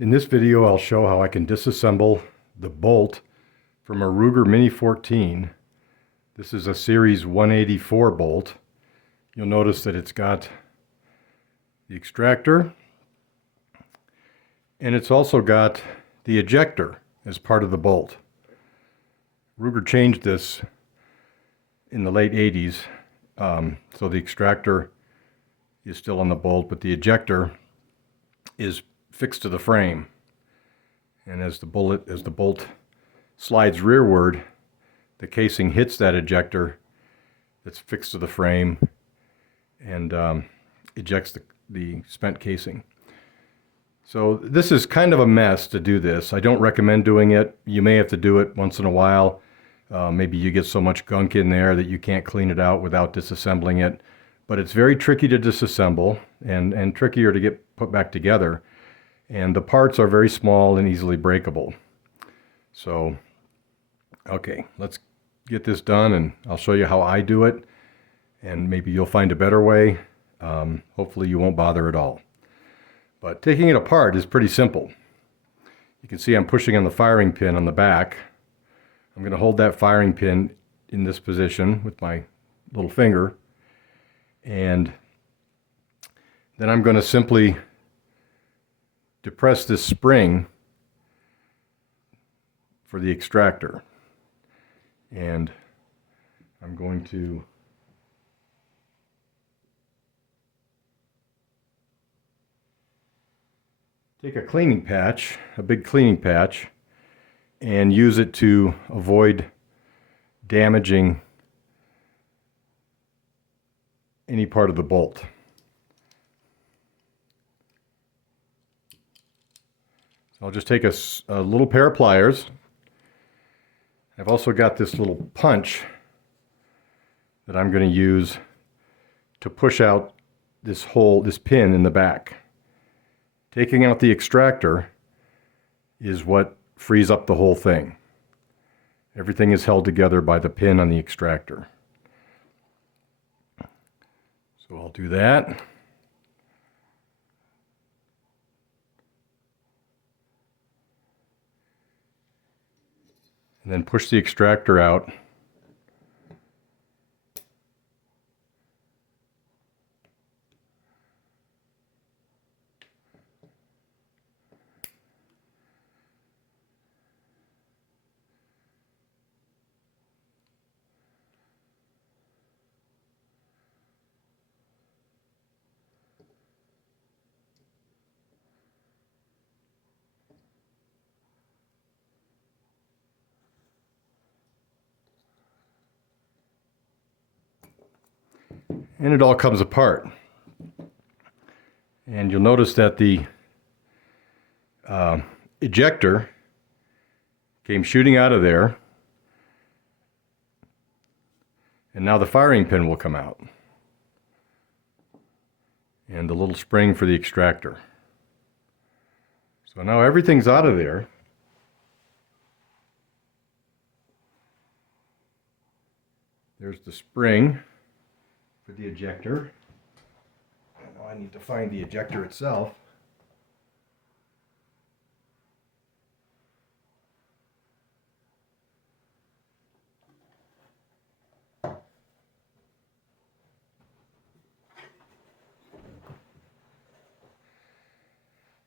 In this video, I'll show how I can disassemble the bolt from a Ruger Mini-14. This is a Series 184 bolt. You'll notice that it's got the extractor, and it's also got the ejector as part of the bolt. Ruger changed this in the late 80s, so the extractor is still on the bolt, but the ejector is fixed to the frame. And as the bolt slides rearward, the casing hits that ejector that's fixed to the frame and ejects the spent casing. So this is kind of a mess to do this. I don't recommend doing it. You may have to do it once in a while. Maybe you get so much gunk in there that you can't clean it out without disassembling it. But it's very tricky to disassemble and trickier to get put back together. And the parts are very small and easily breakable. So, okay, let's get this done and I'll show you how I do it. And maybe you'll find a better way. Hopefully you won't bother at all. But taking it apart is pretty simple. You can see I'm pushing on the firing pin on the back. I'm going to hold that firing pin in this position with my little finger. And then I'm going to simply depress this spring for the extractor. And I'm going to take a cleaning patch, a big cleaning patch, and use it to avoid damaging any part of the bolt. I'll just take a little pair of pliers. I've also got this little punch that I'm going to use to push out this pin in the back. Taking out the extractor is what frees up the whole thing. Everything is held together by the pin on the extractor. So I'll do that. And then push the extractor out. And it all comes apart. And you'll notice that the ejector came shooting out of there. And now the firing pin will come out. And the little spring for the extractor. So now everything's out of there. There's the spring for the ejector. Now I need to find the ejector itself.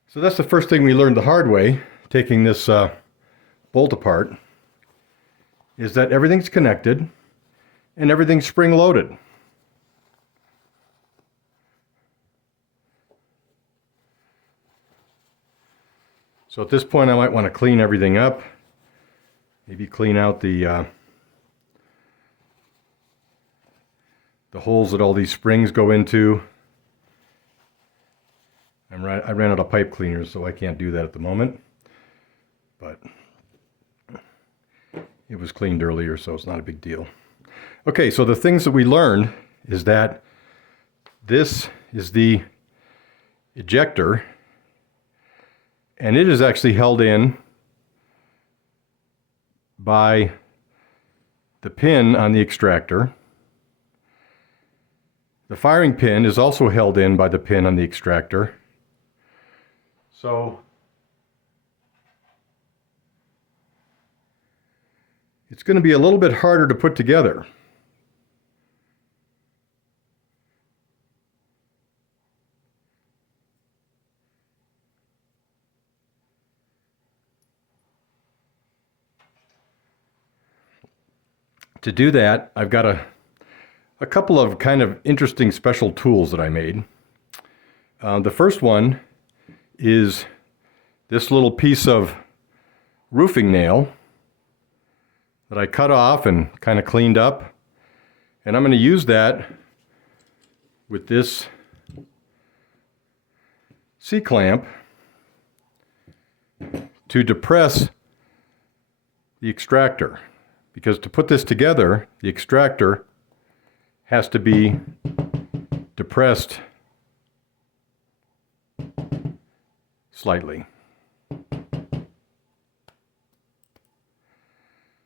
So that's the first thing we learned the hard way, taking this bolt apart, is that everything's connected and everything's spring loaded. So at this point I might want to clean everything up, maybe clean out the holes that all these springs go into. I ran out of pipe cleaners, so I can't do that at the moment, but it was cleaned earlier, so it's not a big deal. Okay, so the things that we learned is that this is the ejector, and it is actually held in by the pin on the extractor. The firing pin is also held in by the pin on the extractor. So it's going to be a little bit harder to put together. To do that, I've got a couple of kind of interesting special tools that I made. The first one is this little piece of roofing nail that I cut off and kind of cleaned up. And I'm going to use that with this C-clamp to depress the extractor. Because to put this together, the extractor has to be depressed slightly.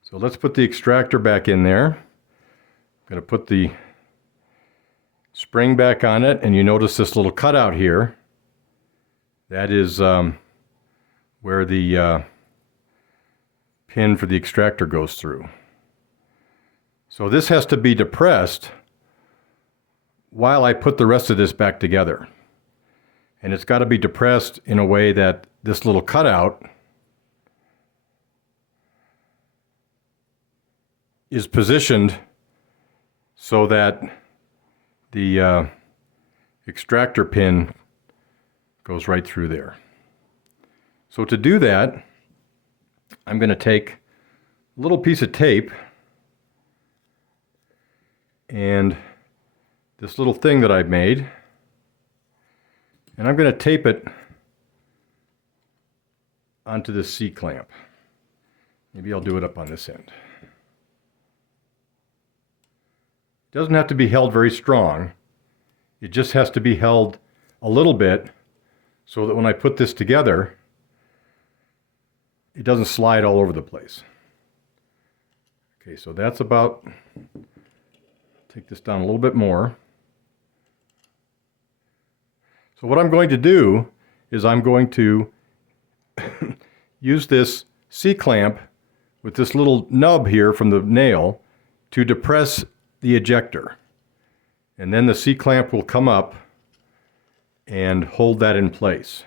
So let's put the extractor back in there. I'm going to put the spring back on it, and you notice this little cutout here. That is where the pin for the extractor goes through. So this has to be depressed while I put the rest of this back together. And it's got to be depressed in a way that this little cutout is positioned so that the extractor pin goes right through there. So to do that, I'm going to take a little piece of tape and this little thing that I've made, and I'm going to tape it onto this C-clamp. Maybe I'll do it up on this end. It doesn't have to be held very strong. It just has to be held a little bit so that when I put this together, it doesn't slide all over the place. Okay, so that's about, take this down a little bit more. So what I'm going to do is I'm going to use this C-clamp with this little nub here from the nail to depress the ejector. And then the C-clamp will come up and hold that in place.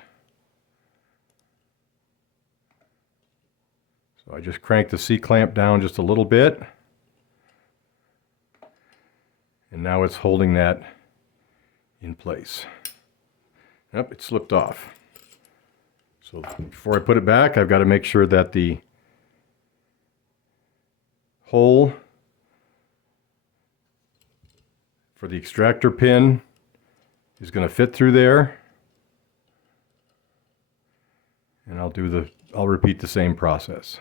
So I just crank the C-clamp down just a little bit. And now it's holding that in place. Yep, it slipped off. So before I put it back, I've got to make sure that the hole for the extractor pin is going to fit through there. And I'll repeat the same process.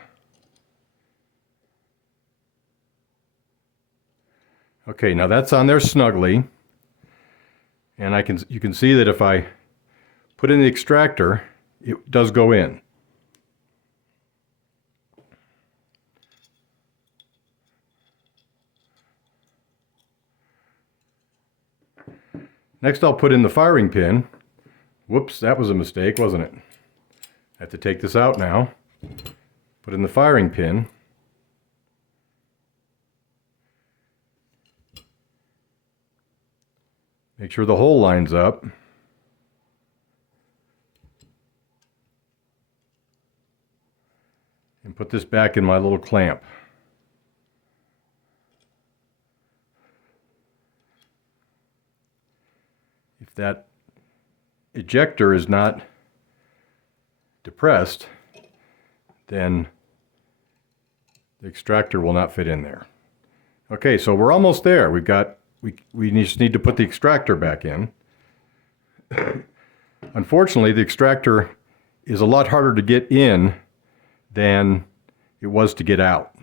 Okay, now that's on there snugly, and you can see that if I put in the extractor, it does go in. Next I'll put in the firing pin. Whoops, that was a mistake, wasn't it? I have to take this out now. Put in the firing pin. Make sure the hole lines up. And put this back in my little clamp. If that ejector is not depressed, then the extractor will not fit in there. Okay, so we're almost there. We just need to put the extractor back in. Unfortunately, the extractor is a lot harder to get in than it was to get out.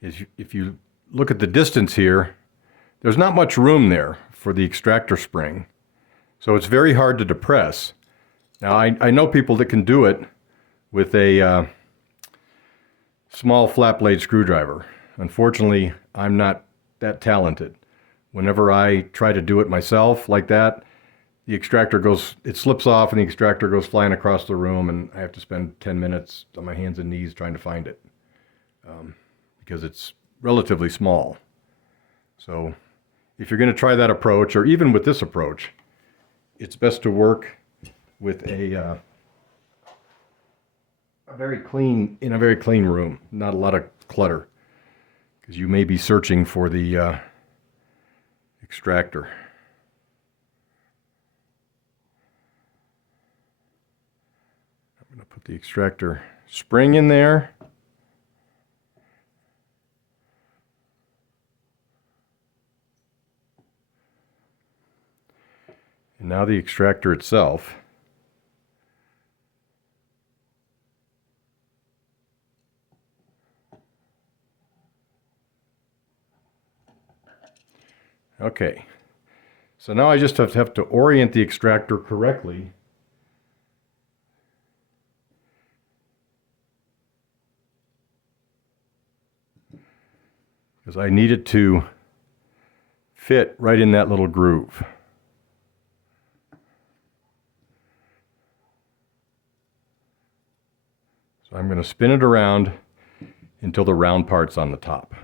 If you look at the distance here, there's not much room there for the extractor spring. So it's very hard to depress. Now I know people that can do it with a small flat blade screwdriver. Unfortunately, I'm not that talented. Whenever I try to do it myself like that, the extractor it slips off and the extractor goes flying across the room, and I have to spend 10 minutes on my hands and knees trying to find it. because it's relatively small. So if you're going to try that approach, or even with this approach, it's best to work with a very clean room, not a lot of clutter, because you may be searching for the extractor. I'm going to put the extractor spring in there. And now the extractor itself. Okay, so now I just have to orient the extractor correctly. Because I need it to fit right in that little groove. So I'm going to spin it around until the round part's on the top.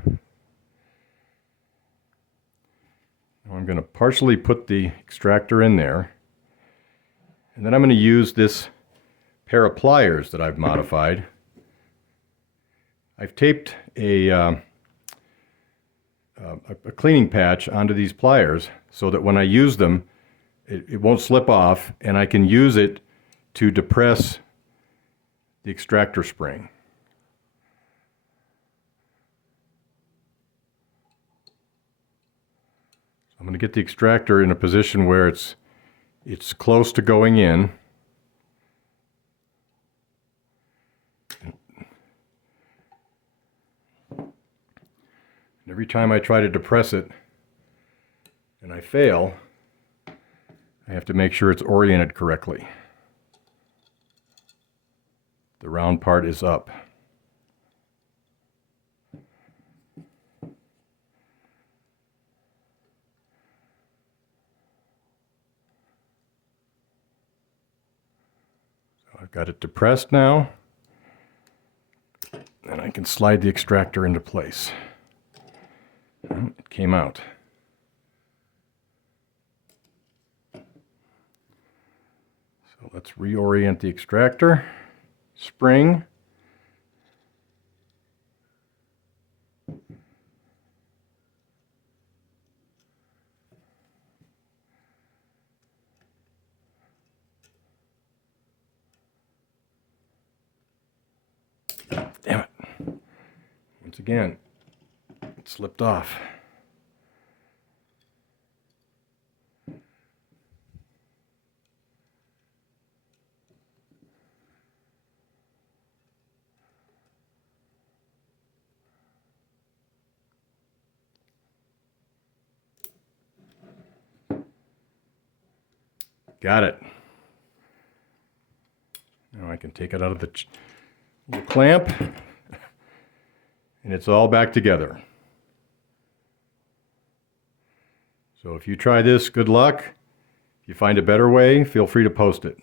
Now I'm going to partially put the extractor in there, and then I'm going to use this pair of pliers that I've modified. I've taped a cleaning patch onto these pliers so that when I use them, it won't slip off, and I can use it to depress the extractor spring. So I'm going to get the extractor in a position where it's close to going in. And every time I try to depress it and I fail, I have to make sure it's oriented correctly. The round part is up. So I've got it depressed now, and I can slide the extractor into place. Well, it came out. So let's reorient the extractor. Spring. Damn it. Once again, it slipped off. Got it. Now I can take it out of the clamp, and it's all back together. So if you try this, good luck. If you find a better way, feel free to post it.